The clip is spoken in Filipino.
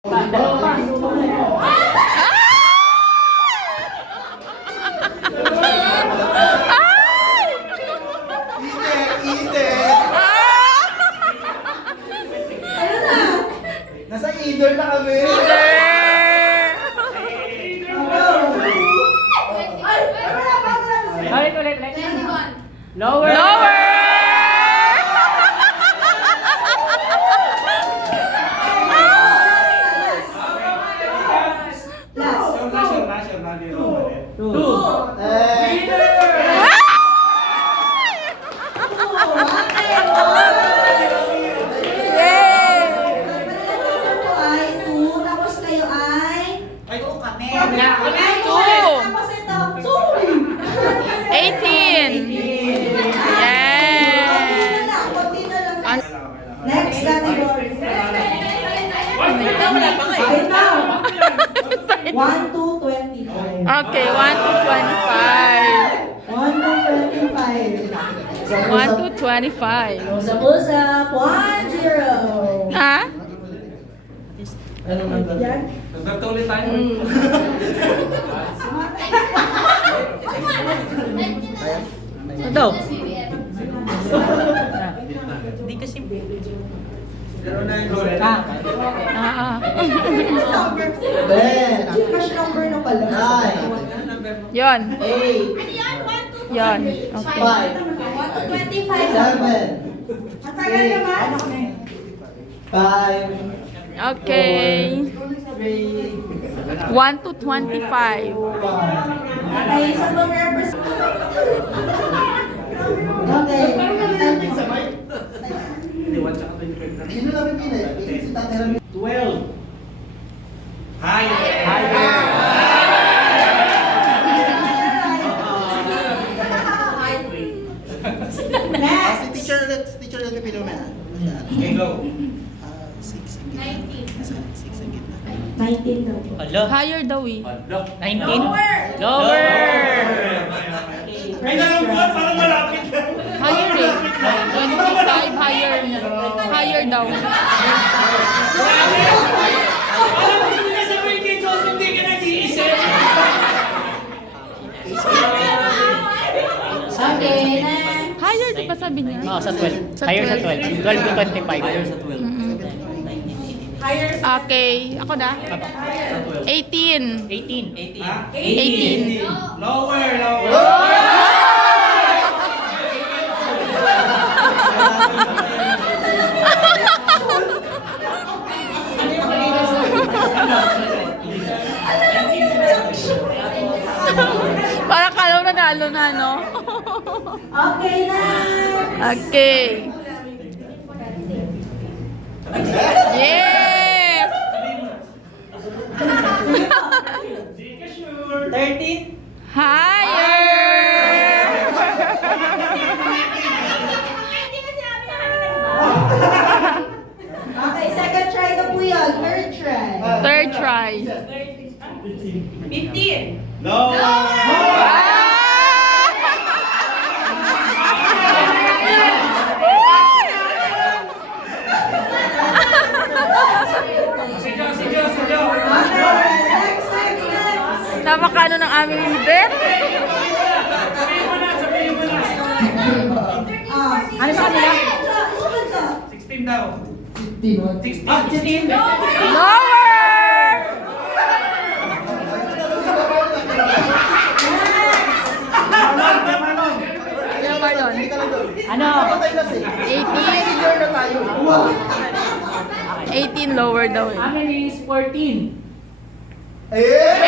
Nasa either na kami. Ulit. Lower. Next category. 1 to 25. Okay, 1 to 25. 1 to 25. 1 to 25. Usap-usap. 1-0. Ha? Ano number? Yan. Nagdagta ulit tayo. Ano daw? Hindi kasi. 09. Cash number na pala. 9. Yon. 8. Yon. 5. Okay. 7. Matagal naman. 5. Okay. 3. 1 to 25. Okay, sa mga represent. Okay. Sino na pipili? Si Tatay Ramil. 12. Next. Si teacher ulit pipili mo na. Okay, go. 6 ang gitna. 6 ang gitna. 19 daw po. Higher daw eh. 19. Lower. Ay, nalang buwan, parang malapit ka. Higher eh. 25 higher. Higher daw. Alam mo, gusto niya sabihin kay Diyos, hindi ka nag-iisip. Okay, next. Higher di ba sabi niya? Oo, sa 12. Sa Higher sa 12. 12. 12 to 25. Higher sa 12. Okay. Ako na. 18. 18. 18. Lower. Parang kalaw na nalo na, no? Okay, next. Okay. Yes! 13. Higher! Okay, second try na po yun. Third try. Third try. 15. Sige. Next. Napakano ng aming leader? Sabihin mo na. Ano sa kanila? 16 daw. 16. 16. Lower! Ilang bar doon? Ano? 18 lower daw eh. Amin is 14. Eh!